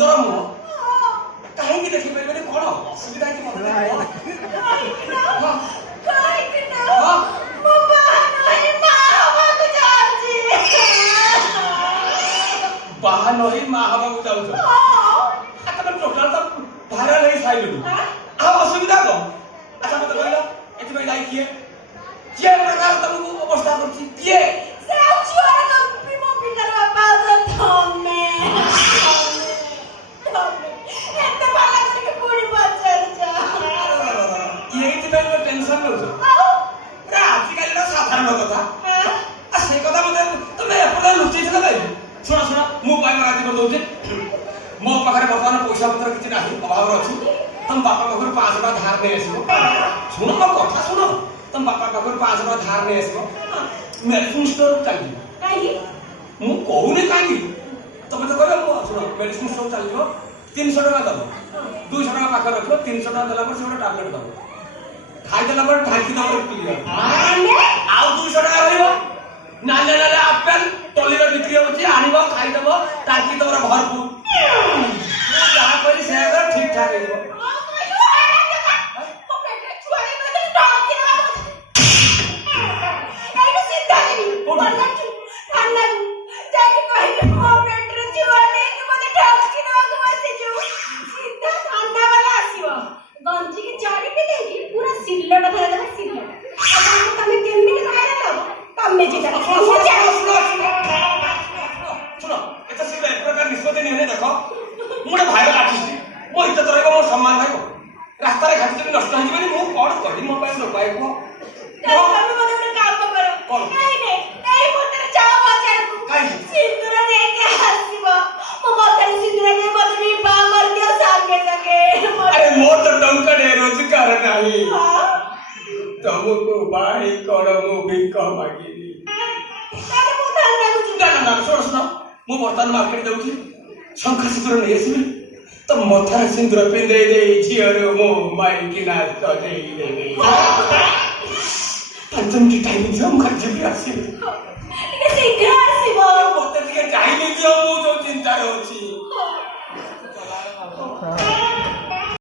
ସୁନ୍ଦର ମୁହଁ କାହିଁକି ଦେଖିପାରିବେନି କଣ ଅସୁବିଧା ହେଇଛି ମତେ ବାହା ନହେଇ ମା ହବାକୁ ଯାଉଛ ତମେ ଟୋଟାଲ ତ ଭାଇରାଲ ହେଇ ସାଇଲୁ ଆଉ ଅସୁବିଧା କଣ ଆଚ୍ଛା ମତେ କହିଲ ଏଥିପାଇଁ ଯାଇ କିଏ କିଏ ପ୍ରକାର ତମକୁ ଅବସ୍ଥା କରୁଛି କିଏ ଏଇଥିପାଇଁ ଟେନସନ ନଉଛ ଆଜିକାଲିର ସାଧାରଣ କଥା ସେ କଥା ମତେ ତମେ ଏପଟେ ଲୁଚେଇଥିଲ କାହିଁକି ଶୁଣ ଶୁଣ ମୁଁ ପାଇଁ ରାଜି କରିଦଉଛି ମୋ ପାଖରେ ବର୍ତ୍ତମାନ ପଇସା ପତ୍ର କିଛି ନାହିଁ ଅଭାବ ଅଛି ତମ ବାପା ପାଖରୁ 500 ଟଙ୍କା ଧାର ନେଇ ଆସିବ ଶୁଣ ମୋ କଥା ଶୁଣ ତମ ବାପା ପାଖରୁ 500 ଟଙ୍କା ଧାର ନେଇ ଆସିବ ମେଡିସିନ ଷ୍ଟୋର ଚାଲିଯିବ ମୁଁ କହୁନି କାହିଁକି ତମେ ତ କହିବ ଶୁଣ ମେଡିସିନ ଷ୍ଟୋର ଚାଲିଯିବ 300 ଟଙ୍କା ଦବ 200 ଟଙ୍କା ପାଖରେ ରଖିବ 300 ଟଙ୍କା ଦେଲା ପରେ ସେ ଗୋଟେ ଟାବଲେଟ ଦବ ଖାଇଦେଲା ପରେ ଢାଙ୍କି ଦବ ଆଉ 200 ଟଙ୍କା ରହିବ ନାଲେ ନାଲେ ଆପେଲ ଟଲିରେ ବିକ୍ରି ହଉଛି ଆଣିବ ଖାଇଦବ ଟାଙ୍କି ତମର ଭରପୁର ଯାହା କରି ସେ ଠିକ ଠାକ ହେଇଯିବ ତମକୁ ଭାଇ କଣ ମୁଁ ଭିକ ମାଗିବି ଶୁଣ ଶୁଣ ମୁଁ ବର୍ତ୍ତମାନ ମାର୍କେଟ ଯାଉଛି ଶଙ୍ଖା ସିନ୍ଦୁର ନେଇ ଆସିବି ତ ମଥାରେ ସିନ୍ଦୁର ପିନ୍ଧେଇ ଦେଇ ଝିଅରୁ ମୁଁ ମାଇକିନା ସଜେଇ ଦେବି 5 ମିନିଟ୍ ଟାଇମ୍ ଦିଅ ମୁଁ ଯିବି ଆସିବି ମତେ ଟିକେ ଟାଇମ୍ ଦିଅ ମୁଁ ଯୋଉ ଚିନ୍ତାରେ ଅଛି